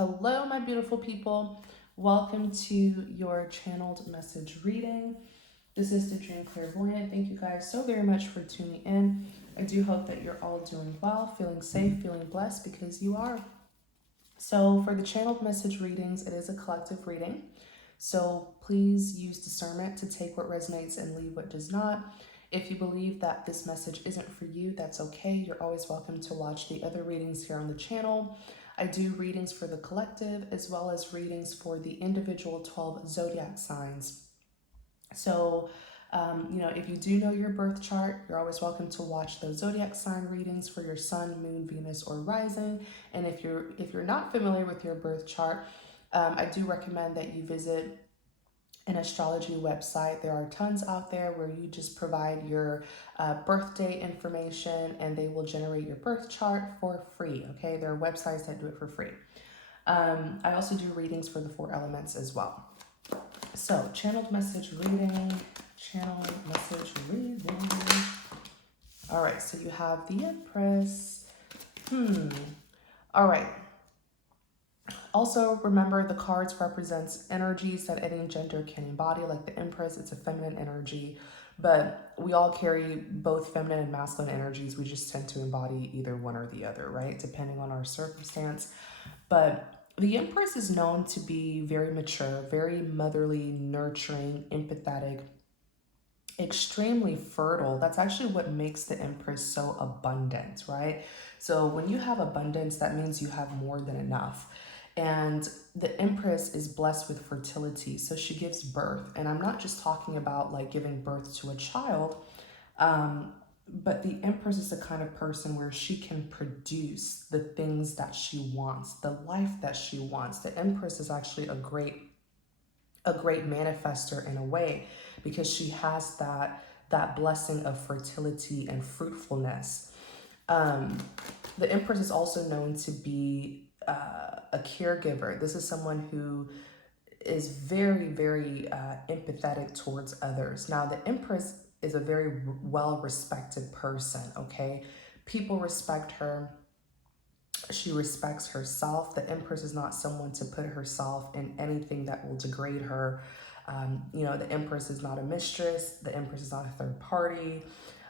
Hello, my beautiful people. Welcome to your channeled message reading. This is the Dream Clairvoyant. Thank you guys so very much for tuning in. I do hope that you're all doing well, feeling safe, feeling blessed, because you are. So for the channeled message readings, it is a collective reading. So please use discernment to take what resonates and leave what does not. If you believe that this message isn't for you, that's okay. You're always welcome to watch the other readings here on the channel. I do readings for the collective as well as readings for the individual 12 zodiac signs. So, if you do know your birth chart, you're always welcome to watch those zodiac sign readings for your sun, moon, Venus, or rising. And if you're not familiar with your birth chart, I do recommend that you visit an astrology website. There are tons out there where you just provide your birthday information and they will generate your birth chart for free. Okay, there are websites that do it for free. I also do readings for the 4 elements as well. So, channeled message reading. All right, so you have the Empress. All right. Also, remember the cards represents energies that any gender can embody. Like the Empress, it's a feminine energy, but we all carry both feminine and masculine energies. We just tend to embody either one or the other, right? Depending on our circumstance. But the Empress is known to be very mature, very motherly, nurturing, empathetic, extremely fertile. That's actually what makes the Empress so abundant, right? So when you have abundance, that means you have more than enough. And the Empress is blessed with fertility, so she gives birth. And I'm not just talking about like giving birth to a child, but the Empress is the kind of person where she can produce the things that she wants, the life that she wants. The Empress is actually a great manifester in a way, because she has that blessing of fertility and fruitfulness. The Empress is also known to be a caregiver. This is someone who is very, very empathetic towards others. Now, the Empress is a very well-respected person, okay? People respect her. She respects herself. The Empress is not someone to put herself in anything that will degrade her. The Empress is not a mistress. The Empress is not a third party.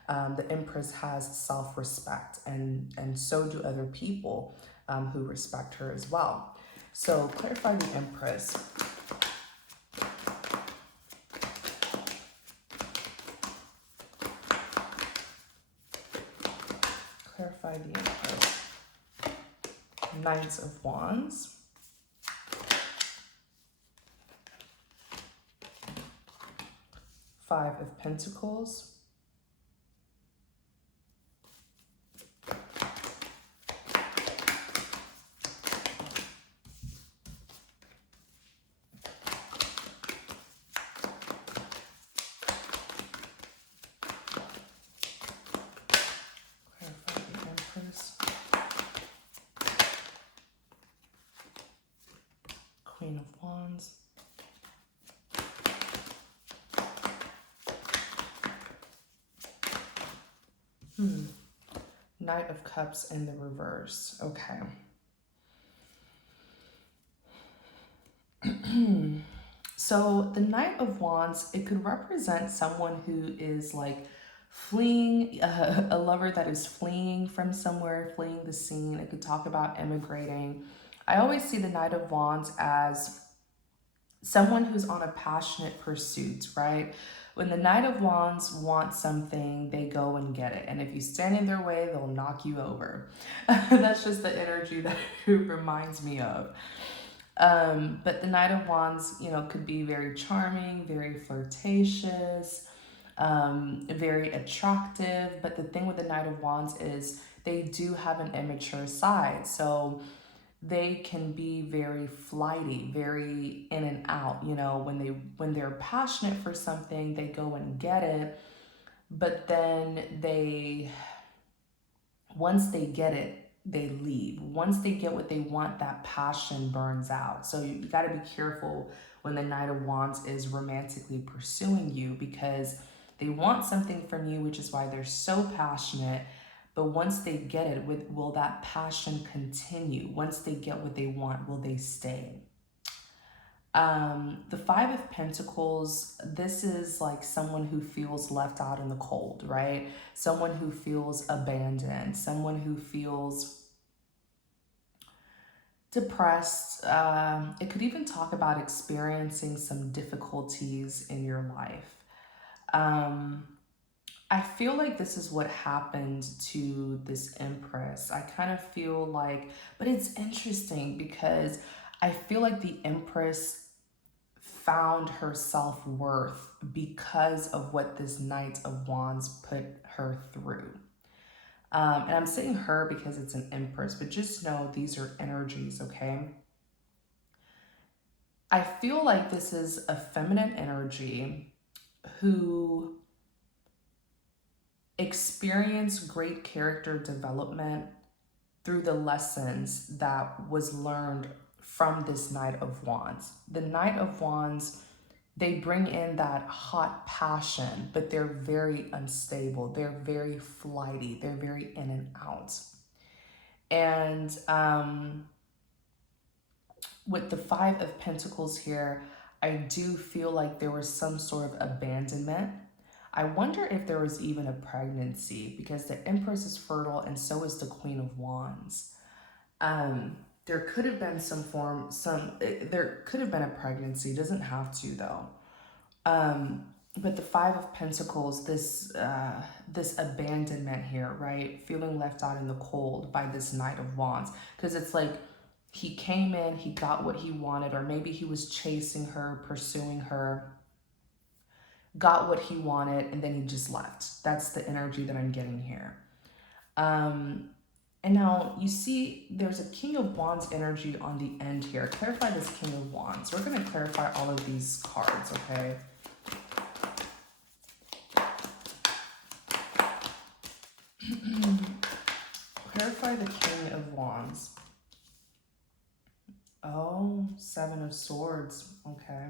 The Empress has self-respect, and so do other people who respect her as well. So clarify the Empress. Clarify the Empress. Knights of Wands. Five of Pentacles. Queen of Wands. Knight of Cups in the reverse. Okay. So the Knight of Wands, it could represent someone who is like fleeing, a lover that is fleeing from somewhere, fleeing the scene. It could talk about immigrating. I always see the Knight of Wands as someone who's on a passionate pursuit, right? When the Knight of Wands wants something, they go and get it. And if you stand in their way, they'll knock you over. That's just the energy that it reminds me of. But the Knight of Wands, could be very charming, very flirtatious, very attractive. But the thing with the Knight of Wands is they do have an immature side. So they can be very flighty, very in and out. When they're passionate for something, they go and get it. But then once they get it, they leave. Once they get what they want, that passion burns out. So you got to be careful when the Knight of Wands is romantically pursuing you, because they want something from you, which is why they're so passionate. But once they get it, will that passion continue? Once they get what they want, will they stay? The Five of Pentacles, this is like someone who feels left out in the cold, right? Someone who feels abandoned, someone who feels depressed. It could even talk about experiencing some difficulties in your life. I feel like this is what happened to this Empress. I kind of feel like, but it's interesting because I feel like the Empress found her self-worth because of what this Knight of Wands put her through. And I'm saying her because it's an Empress, but just know these are energies, okay? I feel like this is a feminine energy who experienced great character development through the lessons that was learned from this Knight of Wands. The Knight of Wands, they bring in that hot passion, but they're very unstable. They're very flighty. They're very in and out. And with the Five of Pentacles here, I do feel like there was some sort of abandonment. I wonder if there was even a pregnancy, because the Empress is fertile and so is the Queen of Wands. There could have been there could have been a pregnancy. Doesn't have to though. But the Five of Pentacles, this abandonment here, right? Feeling left out in the cold by this Knight of Wands, because it's like he came in, he got what he wanted, or maybe he was chasing her, pursuing her, got what he wanted, and then he just left. That's the energy that I'm getting here. And now you see there's a King of Wands energy on the end here. Clarify this King of Wands. We're going to clarify all of these cards, okay? Clarify the King of Wands. Oh, Seven of Swords. Okay.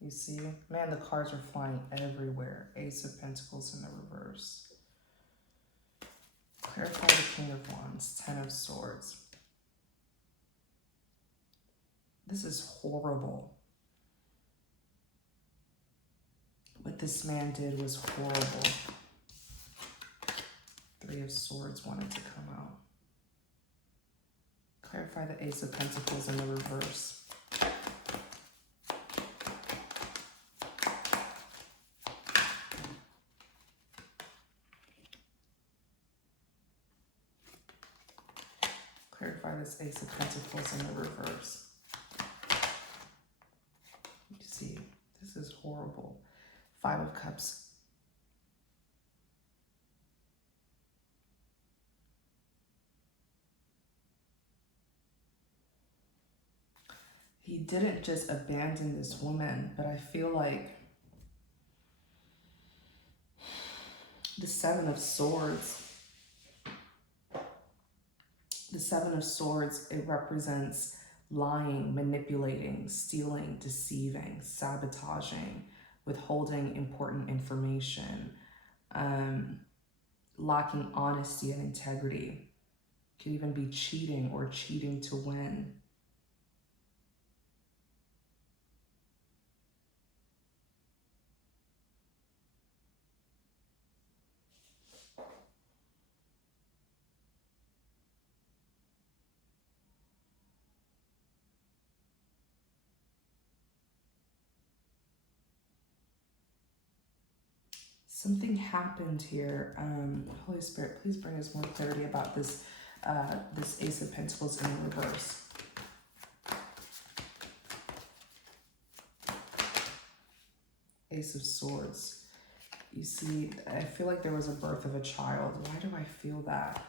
You see, man, the cards are flying everywhere. Ace of Pentacles in the reverse. Clarify the King of Wands. Ten of Swords. This is horrible. What this man did was horrible. Three of Swords wanted to come out. Clarify the Ace of Pentacles in the reverse. Clarify this Ace of Pentacles in the reverse. You see, this is horrible. Five of Cups. He didn't just abandon this woman, but I feel like the Seven of Swords. The Seven of Swords, it represents lying, manipulating, stealing, deceiving, sabotaging, withholding important information, lacking honesty and integrity. Could even be cheating or cheating to win. Something happened here. Holy Spirit, please bring us more clarity about this, this Ace of Pentacles in the reverse. Ace of Swords. You see, I feel like there was a birth of a child. Why do I feel that?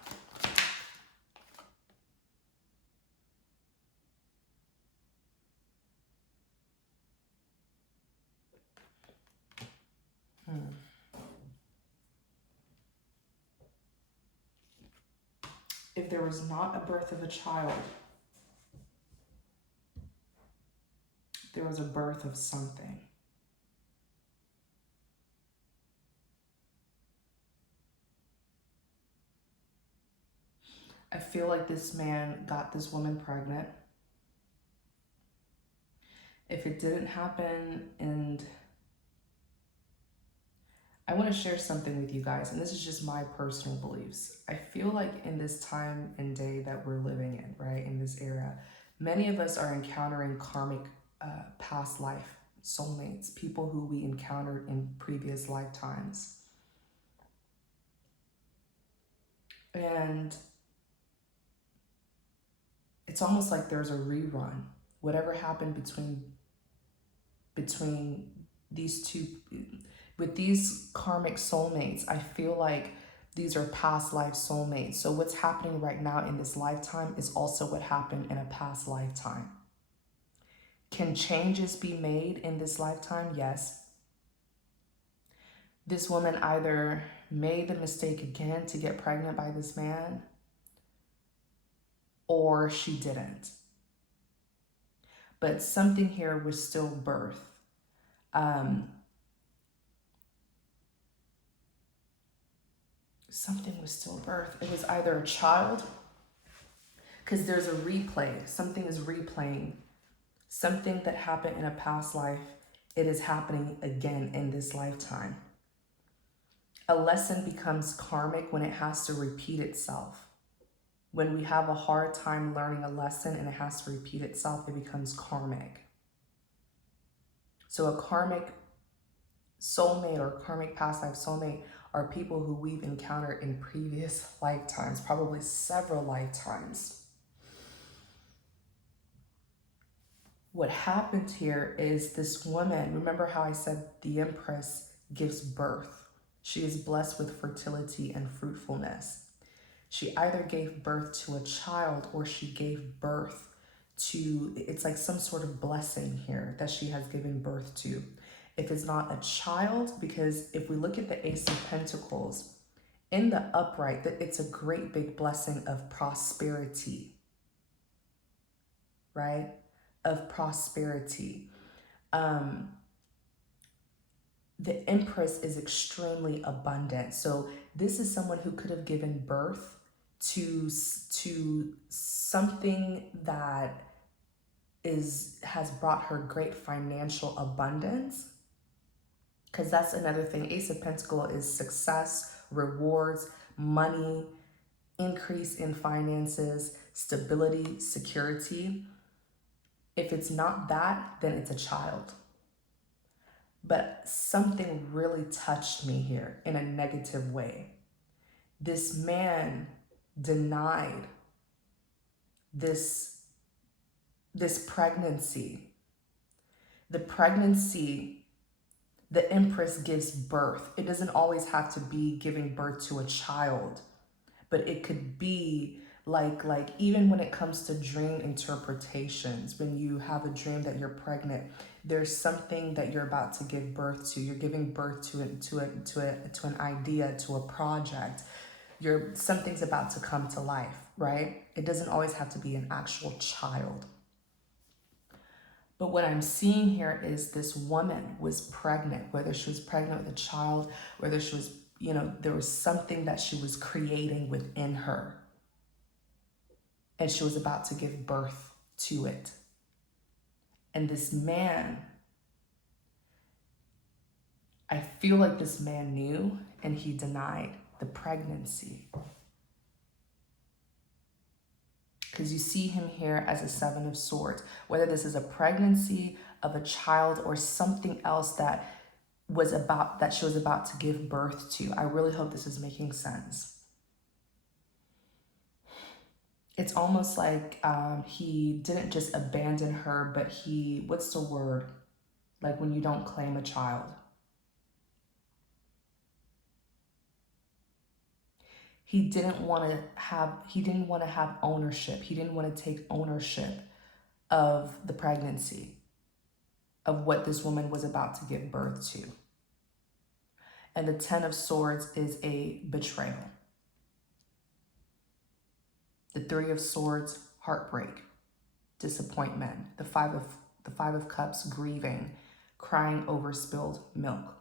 If there was not a birth of a child, there was a birth of something. I feel like this man got this woman pregnant. If it didn't happen, and I want to share something with you guys, and this is just my personal beliefs. I feel like in this time and day that we're living in, right, in this era, many of us are encountering karmic past life soulmates, people who we encountered in previous lifetimes. And it's almost like there's a rerun. Whatever happened between these two, with these karmic soulmates, I feel like these are past life soulmates. So what's happening right now in this lifetime is also what happened in a past lifetime. Can changes be made in this lifetime? Yes. This woman either made the mistake again to get pregnant by this man, or she didn't. But something here was still birth. Something was still birth. It was either a child, because there's a replay. Something is replaying. Something that happened in a past life, it is happening again in this lifetime. A lesson becomes karmic when it has to repeat itself. When we have a hard time learning a lesson and it has to repeat itself, it becomes karmic. So a karmic soulmate or karmic past life soulmate are people who we've encountered in previous lifetimes, probably several lifetimes. What happened here is this woman, remember how I said the Empress gives birth. She is blessed with fertility and fruitfulness. She either gave birth to a child or she gave birth to, it's like some sort of blessing here that she has given birth to. If it's not a child, because if we look at the Ace of Pentacles, in the upright, that it's a great big blessing of prosperity, right? Of prosperity. The Empress is extremely abundant. So this is someone who could have given birth to something that has brought her great financial abundance. Because that's another thing. Ace of Pentacles is success, rewards, money, increase in finances, stability, security. If it's not that, then it's a child. But something really touched me here in a negative way. This man denied this pregnancy. The pregnancy, the Empress gives birth. It doesn't always have to be giving birth to a child, but it could be like even when it comes to dream interpretations, when you have a dream that you're pregnant, there's something that you're about to give birth to. You're giving birth to an idea, to a project. Something's about to come to life, right? It doesn't always have to be an actual child. But what I'm seeing here is this woman was pregnant, whether she was pregnant with a child, whether she was, there was something that she was creating within her. And she was about to give birth to it. And this man, I feel like this man knew and he denied the pregnancy. Because you see him here as a Seven of Swords. Whether this is a pregnancy of a child or something else that she was about to give birth to. I really hope this is making sense. It's almost like he didn't just abandon her, but what's the word? Like when you don't claim a child. He didn't want to have ownership. He didn't want to take ownership of the pregnancy, of what this woman was about to give birth to. And the Ten of Swords is a betrayal. The Three of Swords, heartbreak, disappointment. The The Five of Cups, grieving, crying over spilled milk.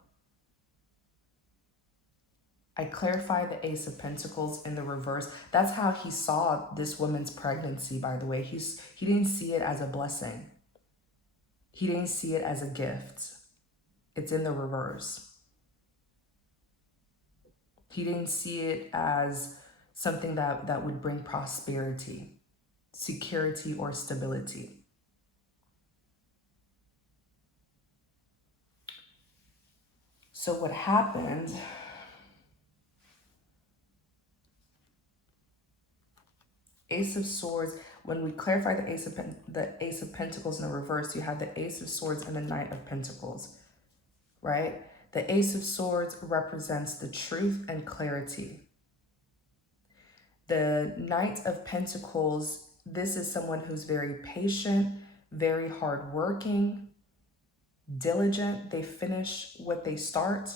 I clarify the Ace of Pentacles in the reverse. That's how he saw this woman's pregnancy, by the way. He didn't see it as a blessing. He didn't see it as a gift. It's in the reverse. He didn't see it as something that would bring prosperity, security, or stability. So what happened, Ace of Swords, when we clarify the Ace of Pentacles in the reverse, you have the Ace of Swords and the Knight of Pentacles, right? The Ace of Swords represents the truth and clarity. The Knight of Pentacles, this is someone who's very patient, very hardworking, diligent. They finish what they start.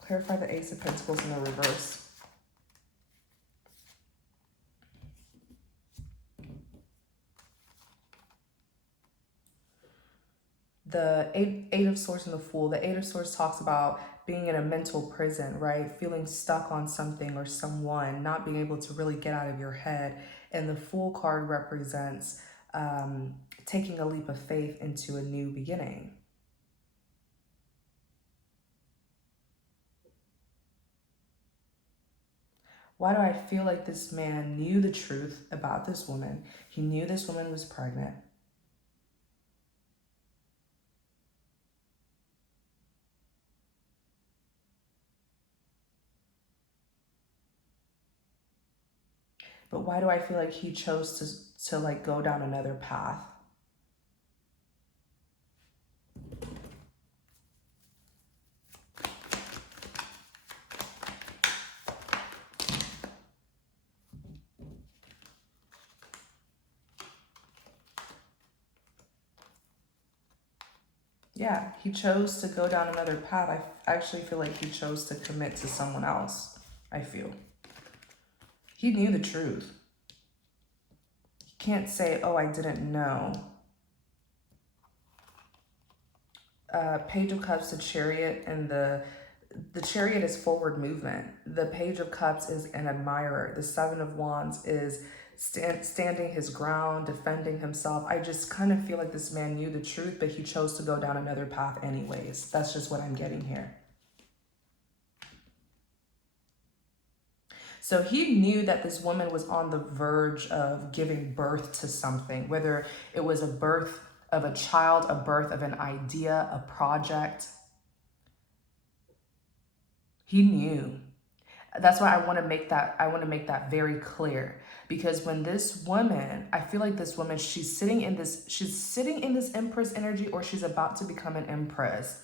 Clarify the Ace of Pentacles in the reverse. The Eight of Swords and the Fool. The Eight of Swords talks about being in a mental prison, right? Feeling stuck on something or someone, not being able to really get out of your head. And the Fool card represents taking a leap of faith into a new beginning. Why do I feel like this man knew the truth about this woman? He knew this woman was pregnant. But why do I feel like he chose to like go down another path? Yeah, he chose to go down another path. I actually feel like he chose to commit to someone else, I feel. He knew the truth. He can't say, oh, I didn't know. Page of Cups, the Chariot, and the Chariot is forward movement. The Page of Cups is an admirer. The Seven of Wands is standing his ground, defending himself. I just kind of feel like this man knew the truth, but he chose to go down another path anyways. That's just what I'm getting here. So he knew that this woman was on the verge of giving birth to something, whether it was a birth of a child, a birth of an idea, a project. He knew. That's why I want to make that very clear, because when this woman, I feel like this woman, she's sitting in this Empress energy, or she's about to become an Empress.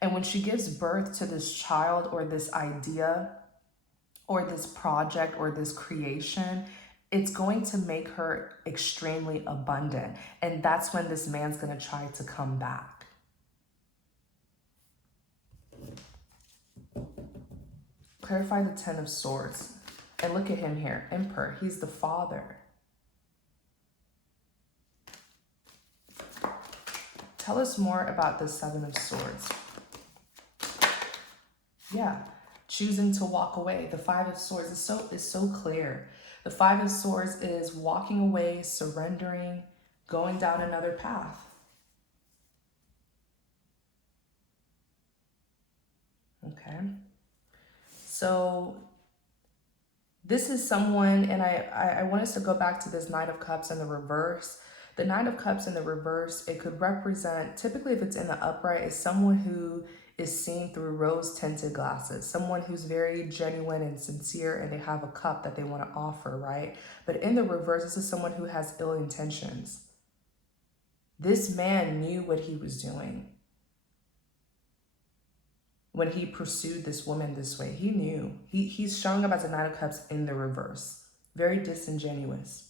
And when she gives birth to this child or this idea or this project or this creation, it's going to make her extremely abundant. And that's when this man's going to try to come back. Clarify the Ten of Swords. And look at him here, Emperor. He's the father. Tell us more about the Seven of Swords. Yeah, choosing to walk away. The Five of Swords is so clear. The Five of Swords is walking away, surrendering, going down another path. Okay. So this is someone, and I want us to go back to this Knight of Cups in the reverse. The Knight of Cups in the reverse, it could represent, typically if it's in the upright, is someone who is seen through rose-tinted glasses, someone who's very genuine and sincere, and they have a cup that they want to offer, right? But in the reverse, this is someone who has ill intentions. This man knew what he was doing. When he pursued this woman this way, he knew. He's showing up as a Knight of Cups in the reverse. Very disingenuous.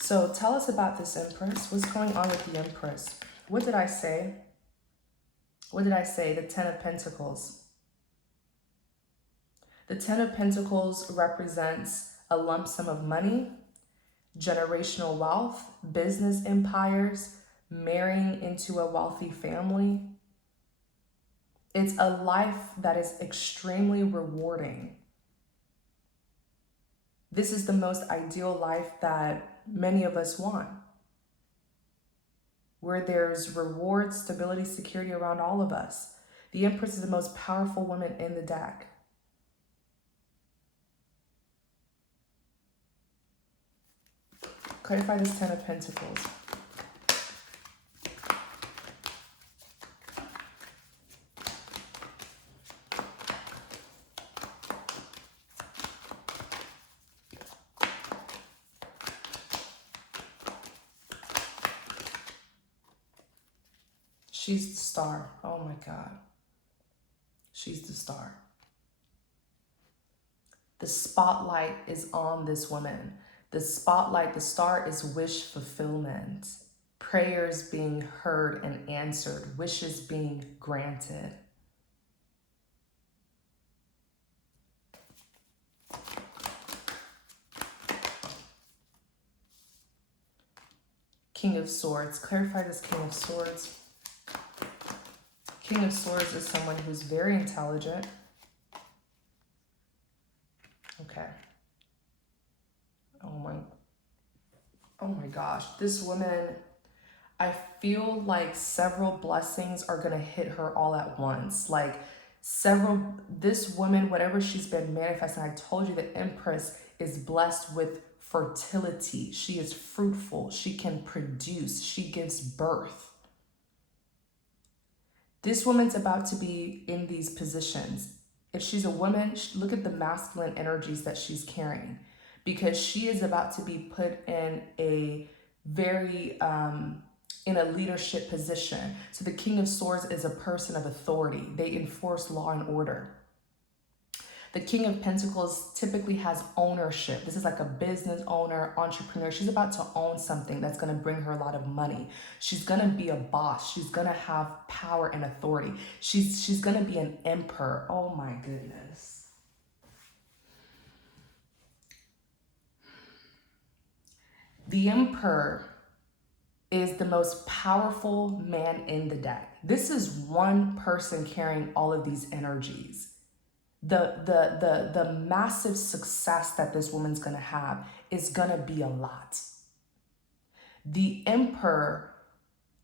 So tell us about this Empress. What's going on with the Empress? What did I say? What did I say? The Ten of Pentacles. The Ten of Pentacles represents a lump sum of money, generational wealth, business empires, marrying into a wealthy family. It's a life that is extremely rewarding. This is the most ideal life that many of us want, where there's reward, stability, security around all of us. The Empress is the most powerful woman in the deck. Clarify this Ten of Pentacles. She's the star. Oh my God. She's the star. The spotlight is on this woman. The spotlight, the star is wish fulfillment. Prayers being heard and answered. Wishes being granted. King of Swords. Clarify this King of Swords. King of Swords is someone who's very intelligent. Okay. Oh my gosh. This woman, I feel like several blessings are going to hit her all at once. Like this woman, whatever she's been manifesting, I told you the Empress is blessed with fertility. She is fruitful. She can produce. She gives birth. This woman's about to be in these positions. If she's a woman, look at the masculine energies that she's carrying, because she is about to be put in a very, in a leadership position. So the King of Swords is a person of authority. They enforce law and order. The King of Pentacles typically has ownership. This is like a business owner, entrepreneur. She's about to own something that's going to bring her a lot of money. She's going to be a boss. She's going to have power and authority. She's going to be an emperor. Oh my goodness. The Emperor is the most powerful man in the deck. This is one person carrying all of these energies. The massive success that this woman's going to have is going to be a lot. The Emperor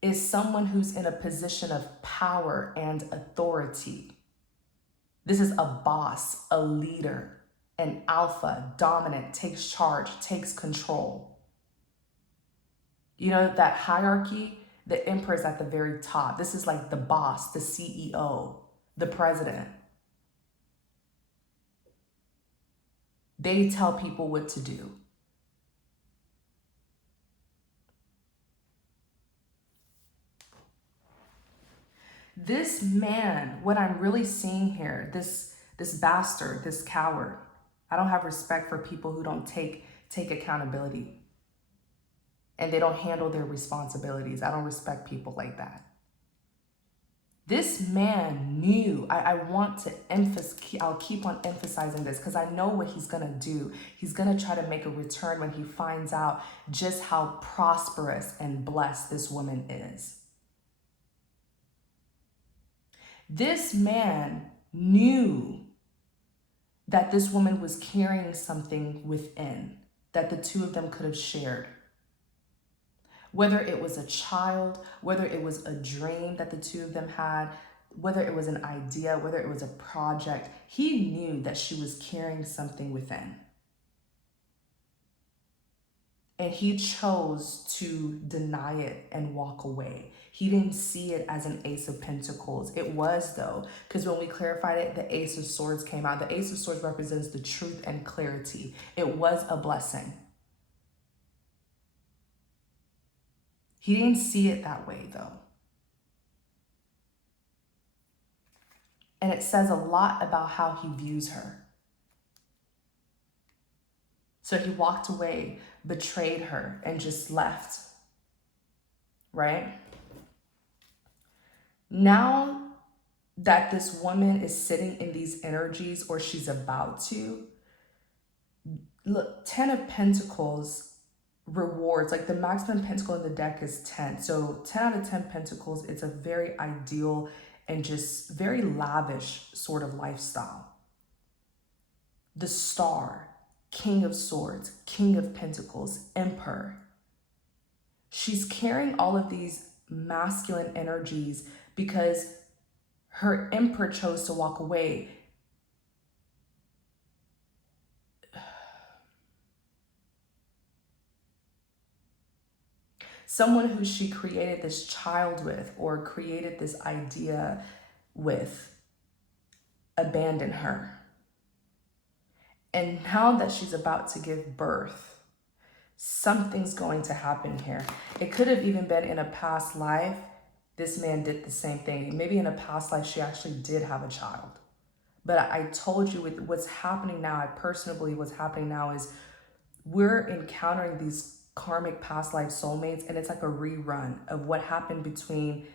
is someone who's in a position of power and authority. This is a boss, a leader, an alpha, dominant, takes charge, takes control. You know, that hierarchy, the Emperor is at the very top. This is like the boss, the CEO, the president. They tell people what to do. This man, what I'm really seeing here, this bastard, this coward, I don't have respect for people who don't take accountability and they don't handle their responsibilities. I don't respect people like that. This man knew, I want to I'll keep on emphasizing this because I know what he's going to do. He's going to try to make a return when he finds out just how prosperous and blessed this woman is. This man knew that this woman was carrying something within that the two of them could have shared. Whether it was a child, whether it was a dream that the two of them had, whether it was an idea, whether it was a project, he knew that she was carrying something within. And he chose to deny it and walk away. He didn't see it as an Ace of Pentacles. It was though, because when we clarified it, the Ace of Swords came out. The Ace of Swords represents the truth and clarity. It was a blessing. He didn't see it that way though. And it says a lot about how he views her. So he walked away, betrayed her, and just left, right? Now that this woman is sitting in these energies, or she's about to, look, 10 of Pentacles rewards, like the maximum pentacle in the deck is 10. So 10 out of 10 pentacles, it's a very ideal and just very lavish sort of lifestyle. The Star, King of Swords, King of Pentacles, Emperor. She's carrying all of these masculine energies because her Emperor chose to walk away. Someone who she created this child with, or created this idea with, abandoned her. And now that she's about to give birth, something's going to happen here. It could have even been in a past life. This man did the same thing. Maybe in a past life, she actually did have a child. But I told you with what's happening now, I personally believe what's happening now is we're encountering these karmic past life soulmates, and it's like a rerun of what happened between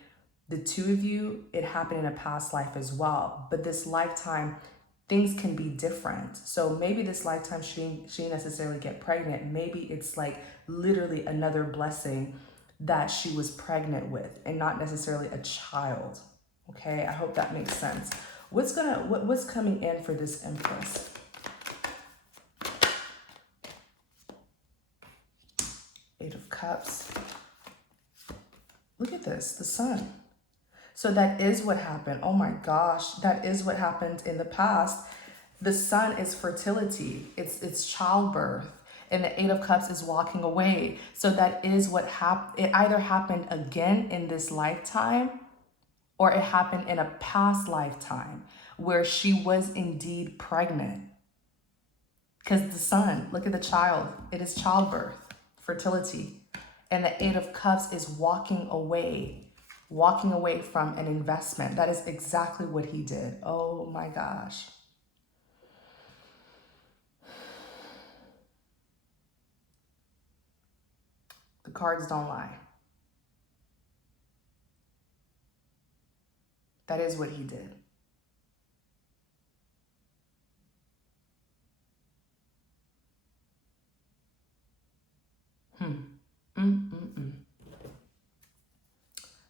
the two of you. It happened in a past life as well. But this lifetime, things can be different. So maybe this lifetime she didn't necessarily get pregnant. Maybe it's like literally another blessing that she was pregnant with and not necessarily a child. Okay, I hope that makes sense. What's coming in for this Empress? Eight of Cups. Look at this, the Sun. So that is what happened. Oh my gosh, that is what happened in the past. The Sun is fertility. It's childbirth. And the Eight of Cups is walking away. So that is what happened. It either happened again in this lifetime, or it happened in a past lifetime where she was indeed pregnant. Because the Sun, look at the child. It is childbirth, fertility. And the Eight of Cups is walking away from an investment. That is exactly what he did. Oh my gosh. The cards don't lie. That is what he did.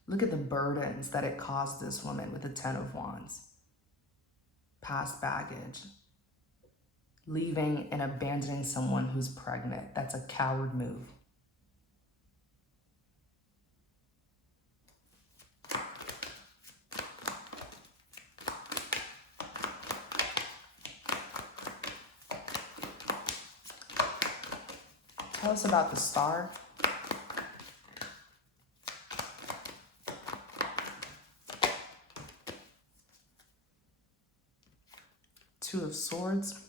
Look at the burdens that it caused this woman with the 10 of Wands. Past baggage. Leaving and abandoning someone who's pregnant. That's a coward move. Tell us about the Star. Two of Swords.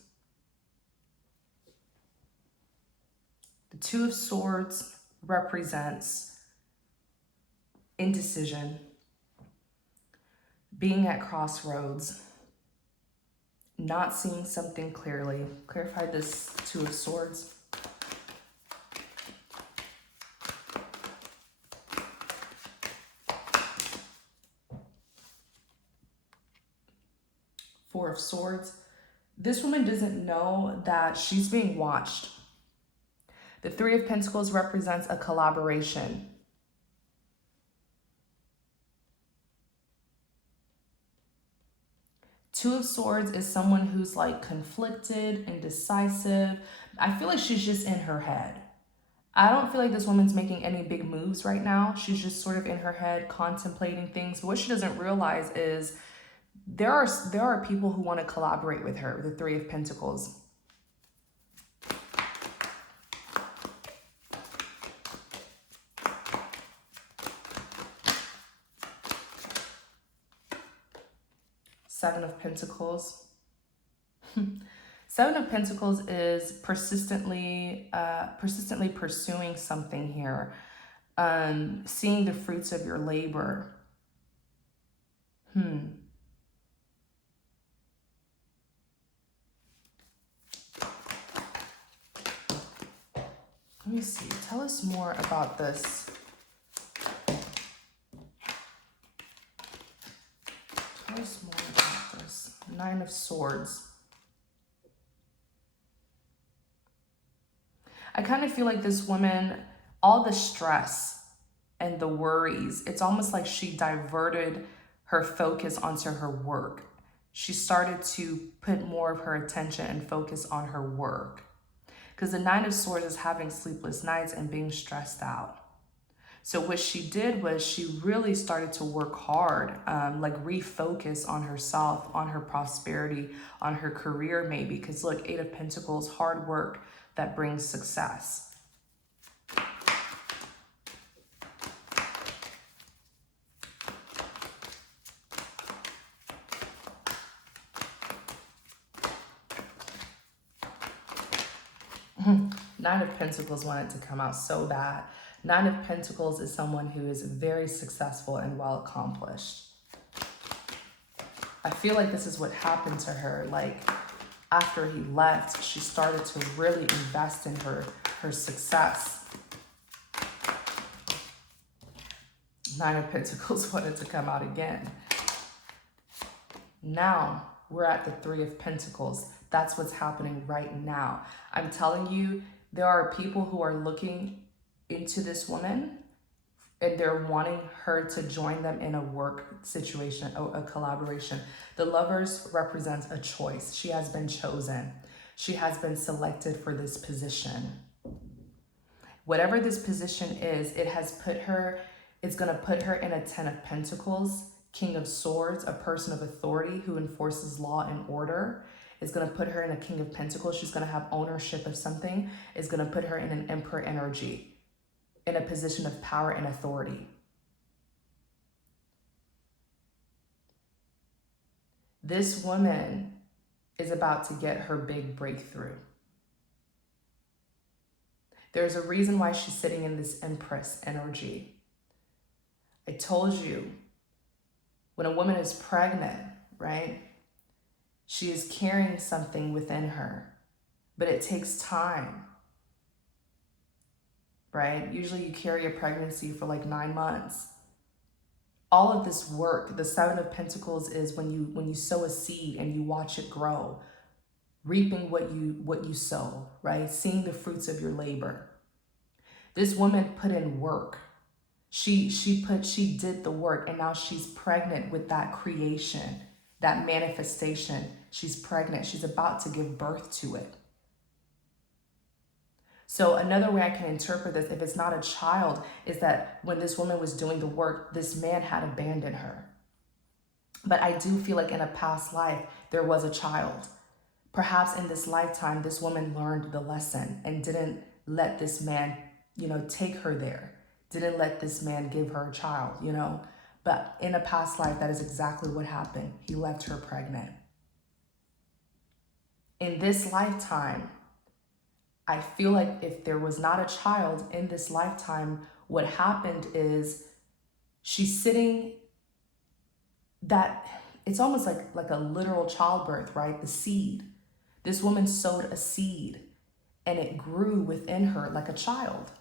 The Two of Swords represents indecision, being at crossroads, not seeing something clearly. Clarify this Two of Swords. Four of Swords. This woman doesn't know that she's being watched. The Three of Pentacles represents a collaboration. Two of Swords is someone who's like conflicted, indecisive. I feel like she's just in her head. I don't feel like this woman's making any big moves right now. She's just sort of in her head contemplating things. But what she doesn't realize is there are people who want to collaborate with her, the Three of Pentacles. Seven of Pentacles. Seven of Pentacles is persistently pursuing something here. Seeing the fruits of your labor. Let me see. Tell us more about this. Nine of Swords. I kind of feel like this woman, all the stress and the worries, it's almost like she diverted her focus onto her work. She started to put more of her attention and focus on her work. Because the Nine of Swords is having sleepless nights and being stressed out. So what she did was she really started to work hard, like refocus on herself, on her prosperity, on her career maybe. Because look, Eight of Pentacles, hard work that brings success. Nine of Pentacles wanted to come out so bad. Nine of Pentacles is someone who is very successful and well accomplished. I feel like this is what happened to her. Like after he left, she started to really invest in her success. Nine of Pentacles wanted to come out again. Now we're at the Three of Pentacles. That's what's happening right now. I'm telling you, there are people who are looking into this woman and they're wanting her to join them in a work situation, a collaboration. The Lovers represents a choice. She has been chosen. She has been selected for this position. Whatever this position is, it has put her, it's going to put her in a Ten of Pentacles, King of Swords, a person of authority who enforces law and order. Is going to put her in a King of Pentacles. She's going to have ownership of something. Is going to put her in an Emperor energy, in a position of power and authority. This woman is about to get her big breakthrough. There's a reason why she's sitting in this Empress energy. I told you, when a woman is pregnant, right? She is carrying something within her, but it takes time, right? Usually you carry a pregnancy for like 9 months. All of this work, the Seven of Pentacles is when you sow a seed and you watch it grow, reaping what you sow, right? Seeing the fruits of your labor. This woman put in work. She did the work, and now she's pregnant with that creation. That manifestation, she's pregnant. She's about to give birth to it. So another way I can interpret this, if it's not a child, is that when this woman was doing the work, this man had abandoned her. But I do feel like in a past life, there was a child. Perhaps in this lifetime, this woman learned the lesson and didn't let this man, take her there. Didn't let this man give her a child, But in a past life, that is exactly what happened. He left her pregnant. In this lifetime, I feel like if there was not a child in this lifetime, what happened is she's sitting it's almost like a literal childbirth, right? The seed. This woman sowed a seed and it grew within her like a child.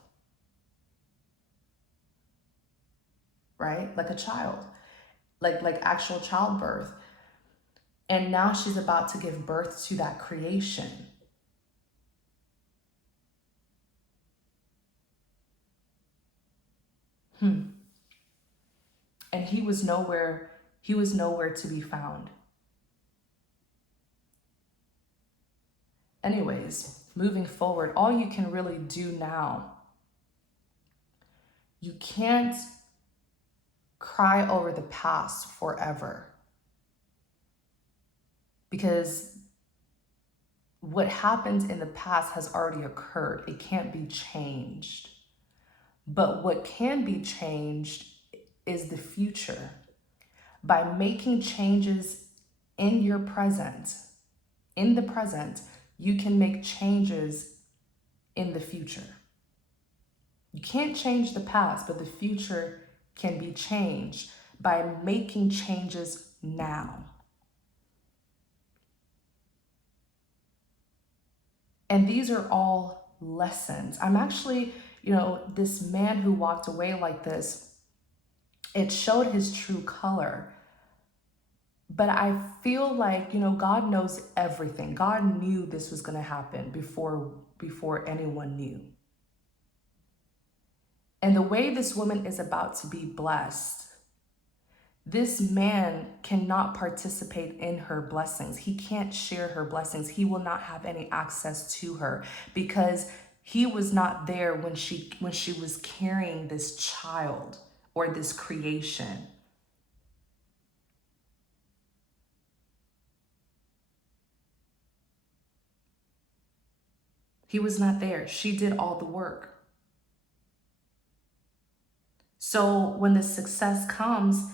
Right? Like a child, like actual childbirth. And now she's about to give birth to that creation. And he was nowhere to be found. Anyways, moving forward, all you can really do now, you can't cry over the past forever. Because what happened in the past has already occurred. It can't be changed. But what can be changed is the future. By making changes in your present, in the present, you can make changes in the future. You can't change the past, but the future can be changed by making changes now. And these are all lessons. I'm actually, this man who walked away like this, it showed his true color. But I feel like, you know, God knows everything. God knew this was going to happen before anyone knew. And the way this woman is about to be blessed, this man cannot participate in her blessings. He can't share her blessings. He will not have any access to her because he was not there when she was carrying this child or this creation. He was not there. She did all the work. So when the success comes,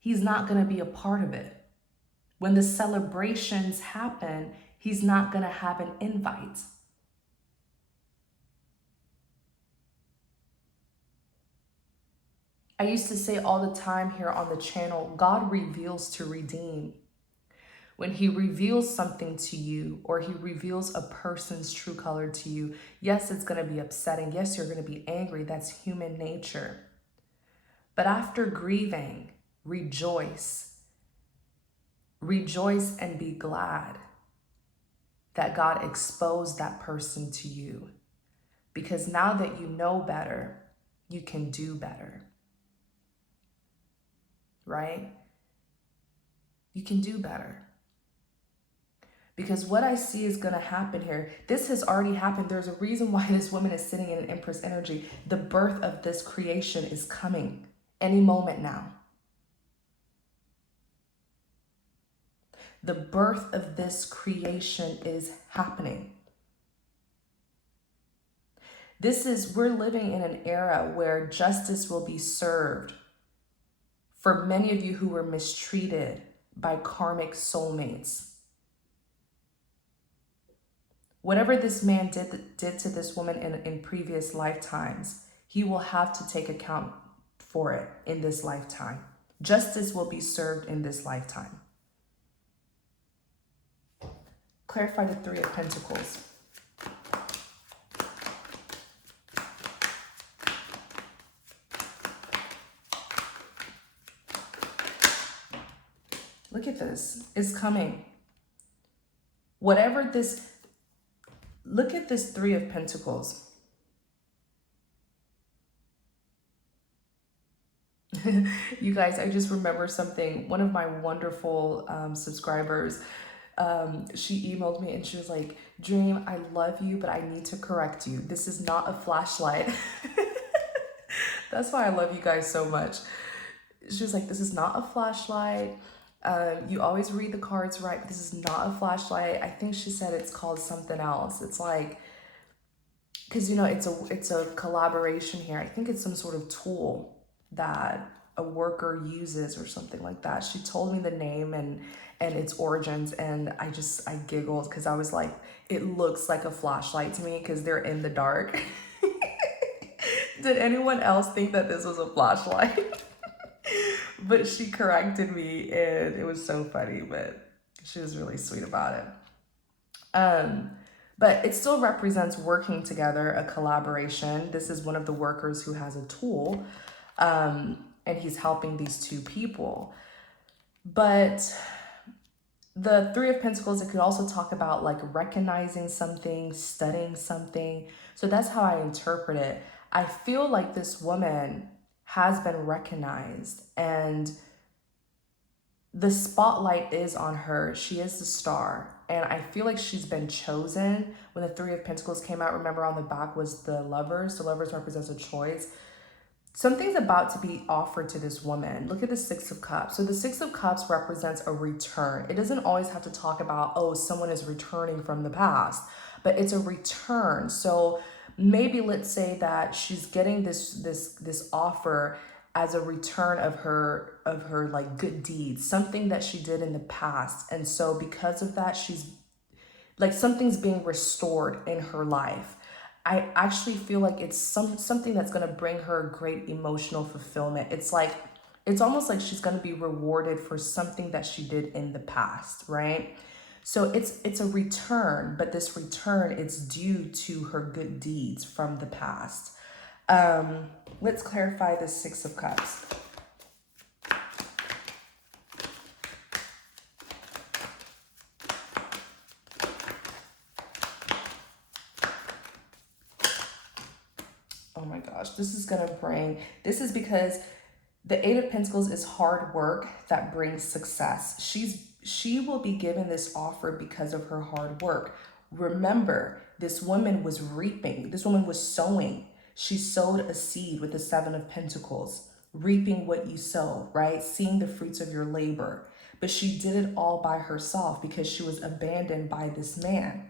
he's not going to be a part of it. When the celebrations happen, he's not going to have an invite. I used to say all the time here on the channel, God reveals to redeem. When he reveals something to you or he reveals a person's true color to you, yes, it's going to be upsetting. Yes, you're going to be angry. That's human nature. But after grieving, rejoice. Rejoice and be glad that God exposed that person to you. Because now that you know better, you can do better. Right? You can do better. Because what I see is going to happen here, this has already happened. There's a reason why this woman is sitting in an Empress energy. The birth of this creation is coming any moment now. The birth of this creation is happening. We're living in an era where justice will be served for many of you who were mistreated by karmic soulmates. Whatever this man did to this woman in previous lifetimes, he will have to take account for it in this lifetime. Justice will be served in this lifetime. Clarify the Three of Pentacles. Look at this. It's coming. Whatever this... Look at this Three of Pentacles. You guys, I just remember something. One of my wonderful subscribers, she emailed me and she was like, Dream, I love you, but I need to correct you. This is not a flashlight. That's why I love you guys so much. She was like, this is not a flashlight. You always read the cards right, but this is not a flashlight. I think she said it's called something else. It's like, because, you know, it's a collaboration here. I think it's some sort of tool that a worker uses or something like that. She told me the name and its origins, and I giggled because I was like, it looks like a flashlight to me because they're in the dark. Did anyone else think that this was a flashlight? But she corrected me and it was so funny, but she was really sweet about it. But it still represents working together, a collaboration. This is one of the workers who has a tool, and he's helping these two people. But the Three of Pentacles, it could also talk about like recognizing something, studying something. So that's how I interpret it. I feel like this woman has been recognized and the spotlight is on her. She is the star. And I feel like she's been chosen. When the Three of Pentacles came out, remember on the back was the Lovers. The Lovers represents a choice. Something's about to be offered to this woman. Look at the Six of Cups. So the Six of Cups represents a return. It doesn't always have to talk about, oh, someone is returning from the past, but it's a return. So maybe let's say that she's getting this offer as a return of her like good deeds, something that she did in the past. And so because of that, she's like, something's being restored in her life. I actually feel like it's something that's going to bring her great emotional fulfillment. It's almost like she's going to be rewarded for something that she did in the past, right? So it's a return, but this return, it's due to her good deeds from the past. Let's clarify the Six of Cups. Oh my gosh, this is gonna bring, this is because the Eight of Pentacles is hard work that brings success. She will be given this offer because of her hard work. Remember, this woman was reaping. This woman was sowing. She sowed a seed with the Seven of Pentacles, reaping what you sow, right? Seeing the fruits of your labor. But she did it all by herself because she was abandoned by this man.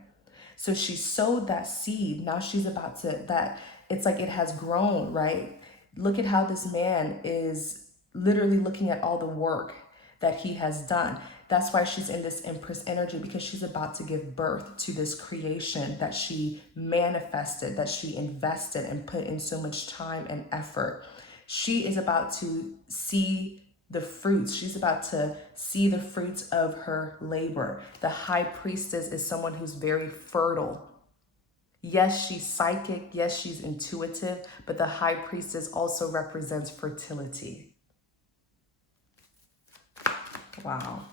So she sowed that seed. Now she's about to, it's like it has grown, right? Look at how this man is literally looking at all the work that he has done. That's why she's in this Empress energy, because she's about to give birth to this creation that she manifested, that she invested and put in so much time and effort. She is about to see the fruits. She's about to see the fruits of her labor. The High Priestess is someone who's very fertile. Yes, she's psychic. Yes, she's intuitive, but the High Priestess also represents fertility. Wow.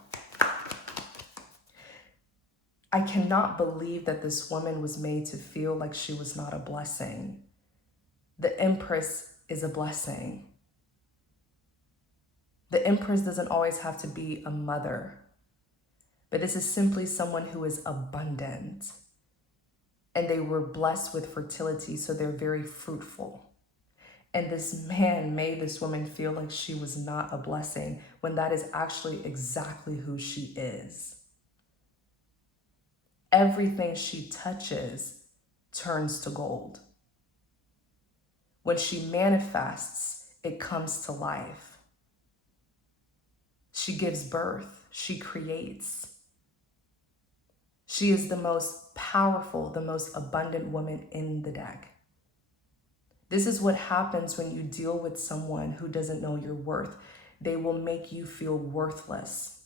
I cannot believe that this woman was made to feel like she was not a blessing. The Empress is a blessing. The Empress doesn't always have to be a mother, but this is simply someone who is abundant. And they were blessed with fertility, so they're very fruitful. And this man made this woman feel like she was not a blessing, when that is actually exactly who she is. Everything she touches turns to gold. When she manifests, it comes to life. She gives birth. She creates. She is the most powerful, the most abundant woman in the deck. This is what happens when you deal with someone who doesn't know your worth. They will make you feel worthless.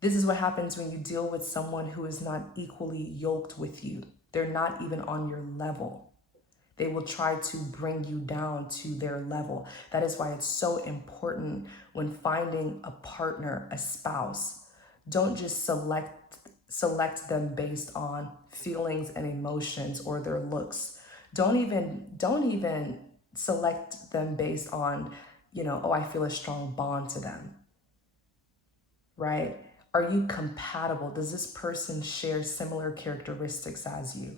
This is what happens when you deal with someone who is not equally yoked with you. They're not even on your level. They will try to bring you down to their level. That is why it's so important when finding a partner, a spouse. Don't just select them based on feelings and emotions or their looks. Don't even select them based on, oh, I feel a strong bond to them, right? Are you compatible? Does this person share similar characteristics as you?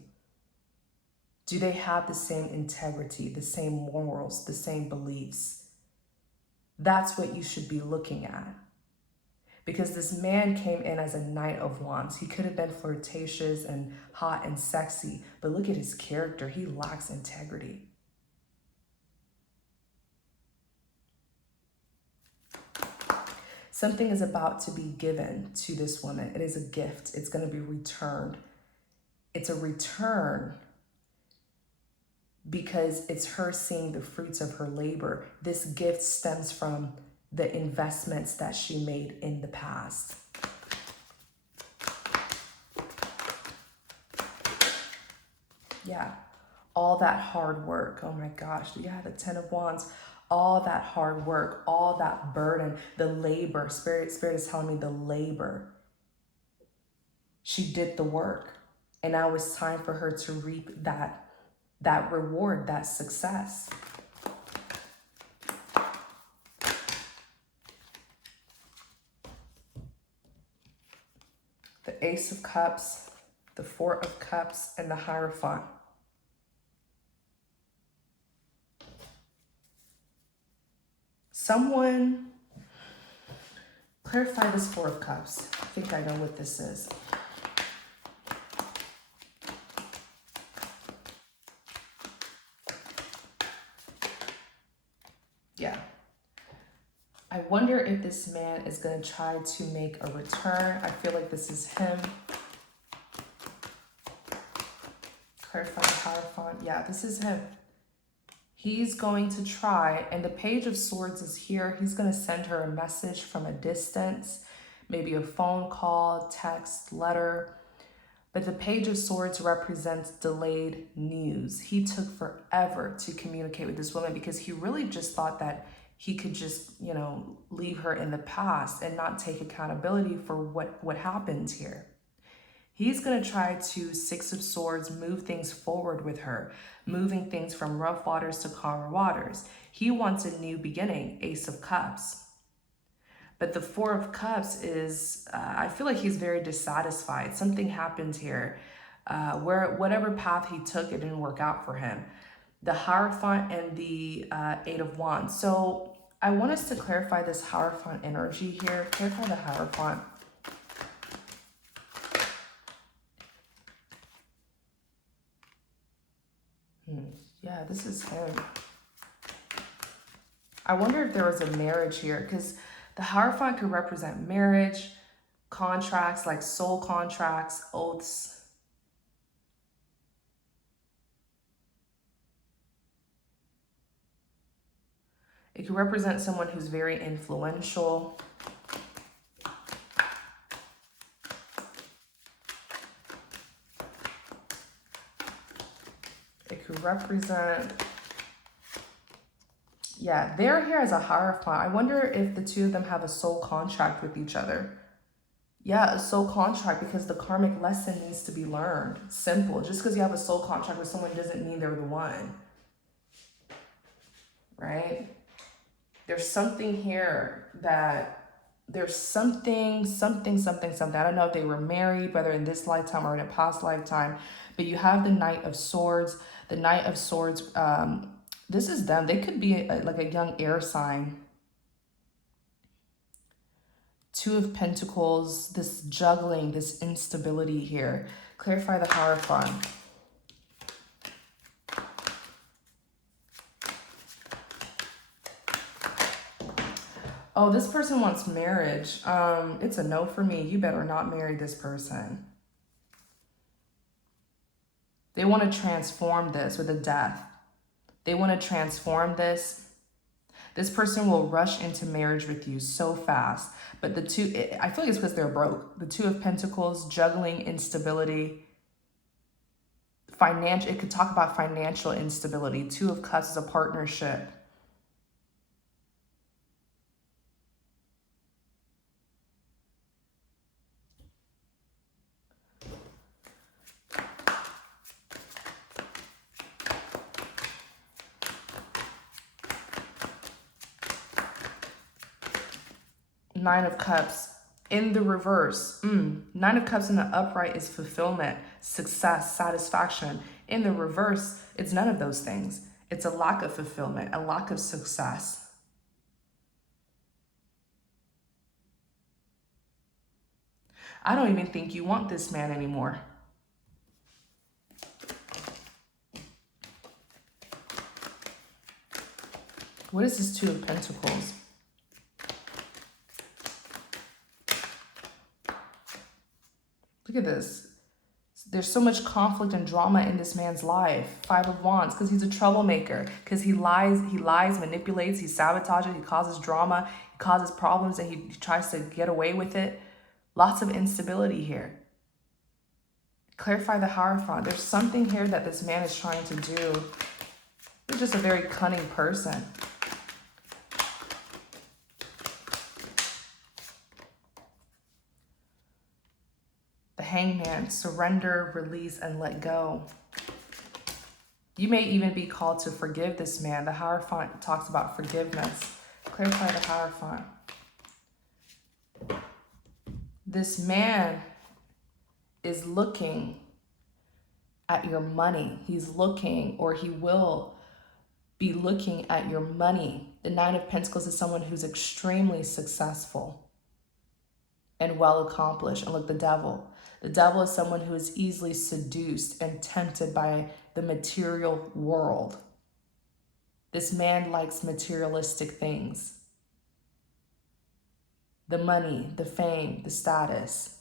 Do they have the same integrity, the same morals, the same beliefs? That's what you should be looking at. Because this man came in as a Knight of Wands. He could have been flirtatious and hot and sexy, but look at his character. He lacks integrity. Something is about to be given to this woman. It is a gift. It's going to be returned. It's a return because it's her seeing the fruits of her labor. This gift stems from the investments that she made in the past. Yeah, all that hard work. Oh my gosh, yeah, the Ten of Wands. All that hard work, all that burden, the labor. Spirit is telling me the labor. She did the work. And now it's time for her to reap that reward, that success. The Ace of Cups, the Four of Cups, and the Hierophant. Someone, clarify this Four of Cups. I think I know what this is. Yeah. I wonder if this man is going to try to make a return. I feel like this is him. Clarify the Hierophant. Yeah, this is him. He's going to try, and the Page of Swords is here. He's going to send her a message from a distance, maybe a phone call, text, letter. But the Page of Swords represents delayed news. He took forever to communicate with this woman because he really just thought that he could just, leave her in the past and not take accountability for what happened here. He's going to try to, Six of Swords, move things forward with her, moving things from rough waters to calmer waters. He wants a new beginning, Ace of Cups. But the Four of Cups is, I feel like he's very dissatisfied. Something happened here where whatever path he took, it didn't work out for him. The Hierophant and the Eight of Wands. So I want us to clarify this Hierophant energy here. Clarify the Hierophant. Yeah, this is him. I wonder if there was a marriage here, because the Hierophant could represent marriage, contracts, like soul contracts, oaths. It could represent someone who's very influential. It could represent, yeah, they're here as a Hierophant. I wonder if the two of them have a soul contract with each other. Yeah, a soul contract, because the karmic lesson needs to be learned. Simple. Just because you have a soul contract with someone doesn't mean they're the one. Right? There's something here that there's something. I don't know if they were married, whether in this lifetime or in a past lifetime, but you have the Knight of Swords. The Knight of Swords, this is them. They could be like a young air sign. Two of Pentacles, this juggling, this instability here. Clarify the Hierophant. Oh, this person wants marriage. It's a no for me. You better not marry this person. They want to transform this with a death. They want to transform this. This person will rush into marriage with you so fast. But the two, I feel like it's because they're broke. The Two of Pentacles, juggling, instability. Financial, it could talk about financial instability. Two of Cups is a partnership. Nine of Cups in the reverse. Nine of Cups in the upright is fulfillment, success, satisfaction. In the reverse, it's none of those things. It's a lack of fulfillment, a lack of success. I don't even think you want this man anymore. What is this Two of Pentacles? Look at this. There's so much conflict and drama in this man's life. Five of Wands, because he's a troublemaker, because he lies, manipulates, he sabotages, he causes drama, he causes problems, and he tries to get away with it. Lots of instability here. Clarify the Hierophant. There's something here that this man is trying to do. He's just a very cunning person. Hangman, surrender, release, and let go. You may even be called to forgive this man. The Hierophant talks about forgiveness. Clarify the Hierophant. This man is looking at your money. He's looking, or he will be looking at your money. The Nine of Pentacles is someone who's extremely successful and well accomplished. And look, the Devil. The Devil is someone who is easily seduced and tempted by the material world. This man likes materialistic things. The money, the fame, the status.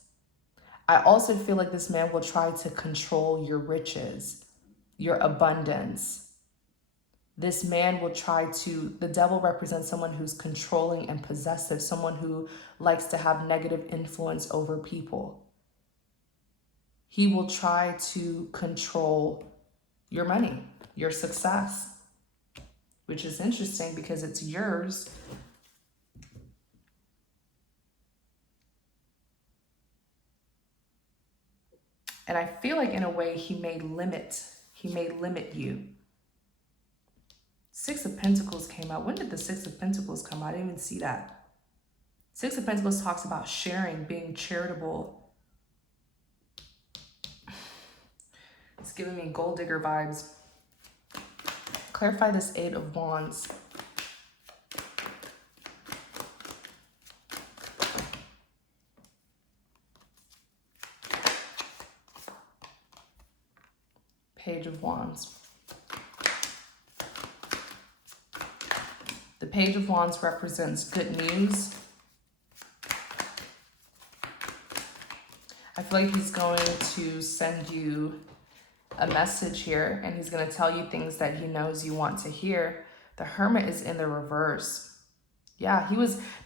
I also feel like this man will try to control your riches, your abundance. This man will try to, the Devil represents someone who's controlling and possessive, someone who likes to have negative influence over people. He will try to control your money, your success, which is interesting because it's yours. And I feel like in a way he may limit you. Six of Pentacles came out. When did the Six of Pentacles come out? I didn't even see that. Six of Pentacles talks about sharing, being charitable. It's giving me gold digger vibes. Clarify this Eight of Wands. Page of Wands. The Page of Wands represents good news. I feel like he's going to send you a message here, and he's going to tell you things that he knows you want to hear. The Hermit is in the reverse. Yeah,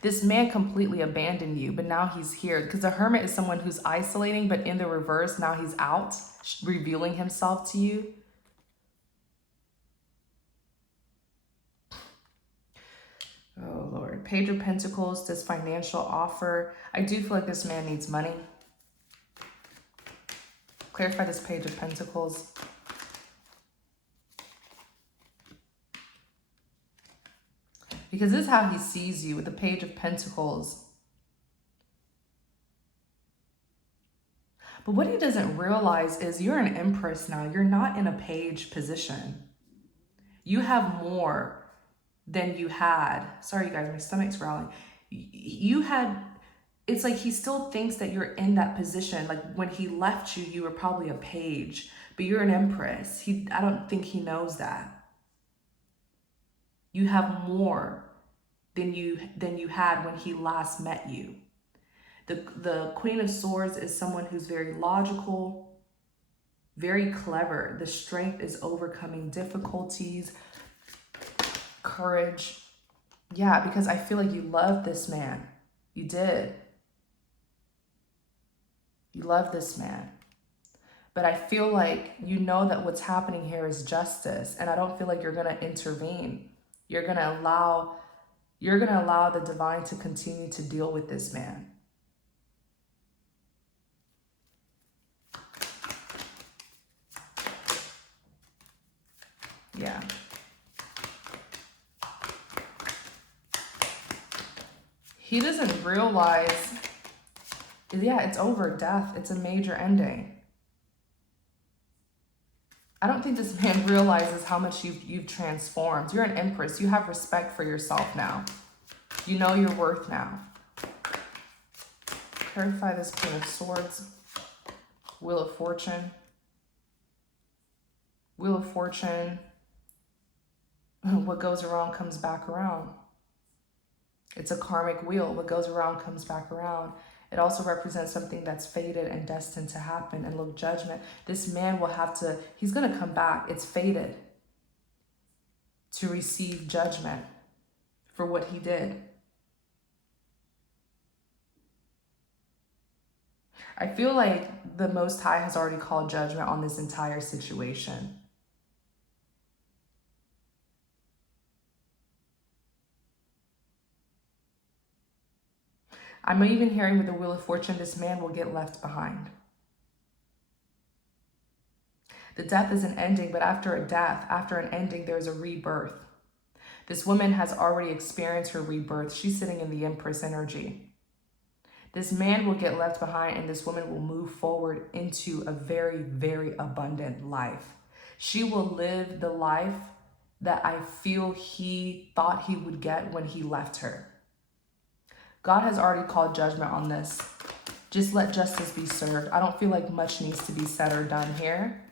this man completely abandoned you, but now he's here. Because the Hermit is someone who's isolating, but in the reverse, now he's out, revealing himself to you. Oh, Lord. Page of Pentacles, this financial offer. I do feel like this man needs money. Clarify this Page of Pentacles. Because this is how he sees you with the Page of Pentacles. But what he doesn't realize is you're an Empress now. You're not in a page position. You have more than you had. Sorry, you guys, my stomach's growling. It's like he still thinks that you're in that position. Like when he left you, you were probably a page, but you're an Empress. I don't think he knows that. You have more than you had when he last met you. The Queen of Swords is someone who's very logical, very clever. The Strength is overcoming difficulties, courage. Yeah, because I feel like you love this man. You did. You love this man. But I feel like you know that what's happening here is justice, and I don't feel like you're going to intervene. You're going to allow the divine to continue to deal with this man. Yeah. He doesn't realize, yeah, it's over. Death. It's a major ending. I don't think this man realizes how much you've transformed. You're an Empress. You have respect for yourself now. You know your worth now. Clarify this Queen of Swords. Wheel of Fortune. Wheel of Fortune. What goes around comes back around. It's a karmic wheel. What goes around comes back around. It also represents something that's fated and destined to happen. And look, judgment. This man will have to, he's going to come back. It's fated to receive judgment for what he did. I feel like the Most High has already called judgment on this entire situation. I'm even hearing with the Wheel of Fortune, this man will get left behind. The death is an ending, but after a death, after an ending, there's a rebirth. This woman has already experienced her rebirth. She's sitting in the Empress energy. This man will get left behind, and this woman will move forward into a very, very abundant life. She will live the life that I feel he thought he would get when he left her. God has already called judgment on this. Just let justice be served. I don't feel like much needs to be said or done here.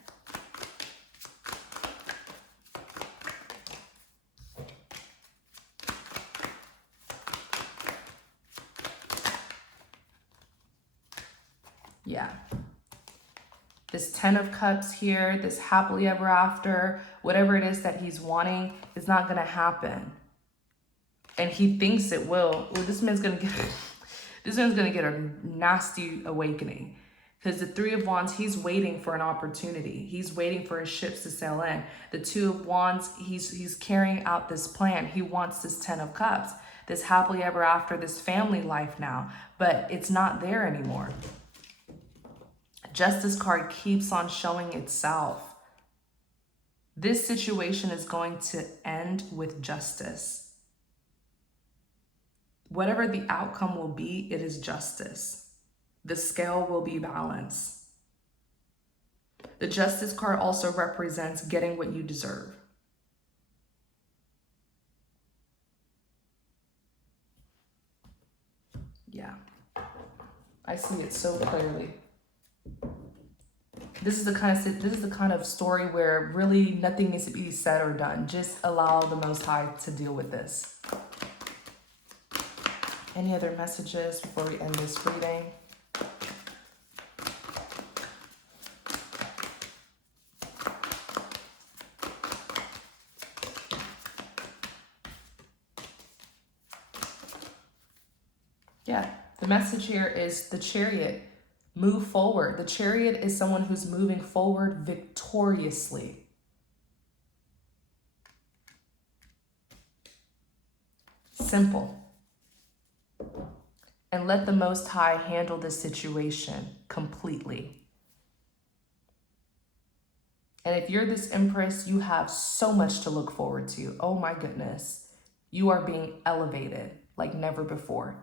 Yeah. This 10 of Cups here, this happily ever after, whatever it is that he's wanting is not going to happen. And he thinks it will. Well, this man's gonna get a nasty awakening. Because the Three of Wands, he's waiting for an opportunity. He's waiting for his ships to sail in. The Two of Wands, he's carrying out this plan. He wants this 10 of Cups, this happily ever after, this family life now. But it's not there anymore. Justice card keeps on showing itself. This situation is going to end with justice. Whatever the outcome will be, it is justice. The scale will be balanced. The Justice card also represents getting what you deserve. Yeah, I see it so clearly. This is the kind of story where really nothing needs to be said or done. Just allow the Most High to deal with this. Any other messages before we end this reading? Yeah, the message here is the Chariot. Move forward. The Chariot is someone who's moving forward victoriously. Simple. And let the Most High handle this situation completely. And if you're this Empress, you have so much to look forward to. Oh my goodness. You are being elevated like never before.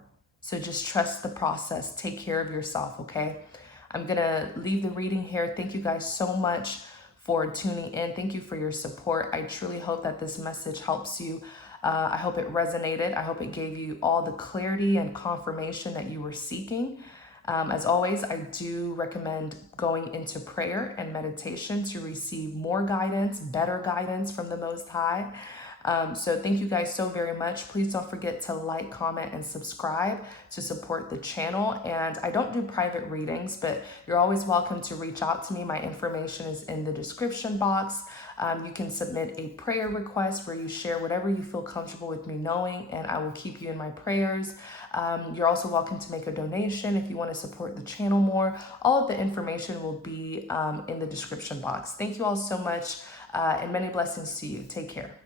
So just trust the process. Take care of yourself, okay? I'm going to leave the reading here. Thank you guys so much for tuning in. Thank you for your support. I truly hope that this message helps you. I hope it resonated. I hope it gave you all the clarity and confirmation that you were seeking. As always, I do recommend going into prayer and meditation to receive more guidance, better guidance from the Most High. So thank you guys so very much. Please don't forget to like, comment, and subscribe to support the channel. And I don't do private readings, but you're always welcome to reach out to me. My information is in the description box. You can submit a prayer request where you share whatever you feel comfortable with me knowing, and I will keep you in my prayers. You're also welcome to make a donation if you want to support the channel more. All of the information will be in the description box. Thank you all so much, and many blessings to you. Take care.